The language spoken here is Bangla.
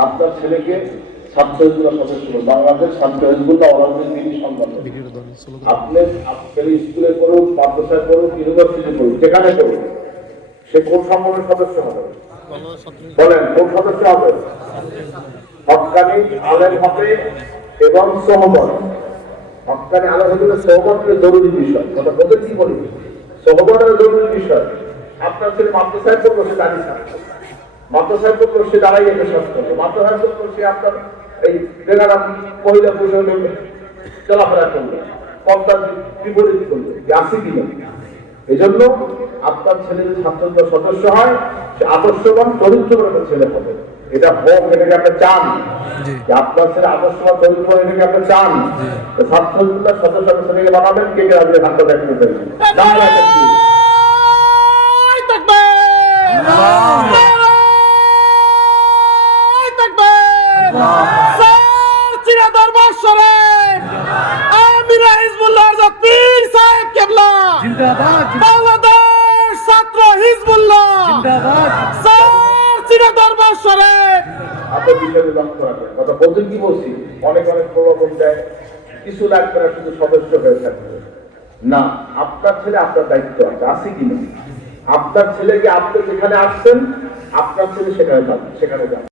আপনার ছেলেকে ছাত্র হিজবুল্লাহ সদস্য, বাংলাদেশ ছাত্র হিজবুল্লাহ অলম্পিক দিনী সংগঠন। আপনি ছেলে স্কুলে পড়ুক, মাদ্রাসায় পড়ুক, ইউনিভার্সিটি পড়ুক, যেখানে পড়ুক, সে কোন সংগঠনের সদস্য হবে? বলেন, কোন সদস্য হবে? হক্কানি আলেম হবে এবং সহবত। হক্কানি আলেম হলে সহবতের জরুরি বিষয়, কথা বলতে কি বলি, সহবতের জরুরি বিষয়। আপনার ছেলে মাদ্রাসায় পড়লো, সে দাঁড়িয়ে থাকবে, মাদ্রাসায় পড়লো সে দাঁড়াইয়ে বিশ্বাস করবে, মাদ্রাসায় পড়লো সে আপনার এই বেগারা মহিলা পুরুষ চলাফেরা করবে, পর্দার বিপরীত করবে, আসি কিনা। এই জন্য আপনার ছেলে যদি ছাত্রদের সদস্য হয়, সে আদর্শবান চরিত্রবান একটা ছেলে হবে। এটা হোক, এটাকে আপনি চান যে আপনার ছেলে আদর্শবান চরিত্রবান, এটাকে আপনি চান। ছাত্রদের সদস্য ছেলেকে বানাবেন, কে কে রাজি হাতটা দেখতে দেবেন। বাংলাদেশ ছাত্র হিজবুল্লাহ দরবার শরীফ। আপনার বিষয়ে লক্ষ্য রাখবেন, কথা বলতে কি বলছি, অনেক অনেক প্রলোভন দেয়, কিছু লাগবে না, শুধু সদস্য হয়ে থাকবে না। আপনার ছেলে, আপনার দায়িত্ব আছে, আছে কিনা। আপনার ছেলেকে আপনি যেখানে আসছেন, আপনার ছেলে সেখানে যাবে, সেখানে যাবে।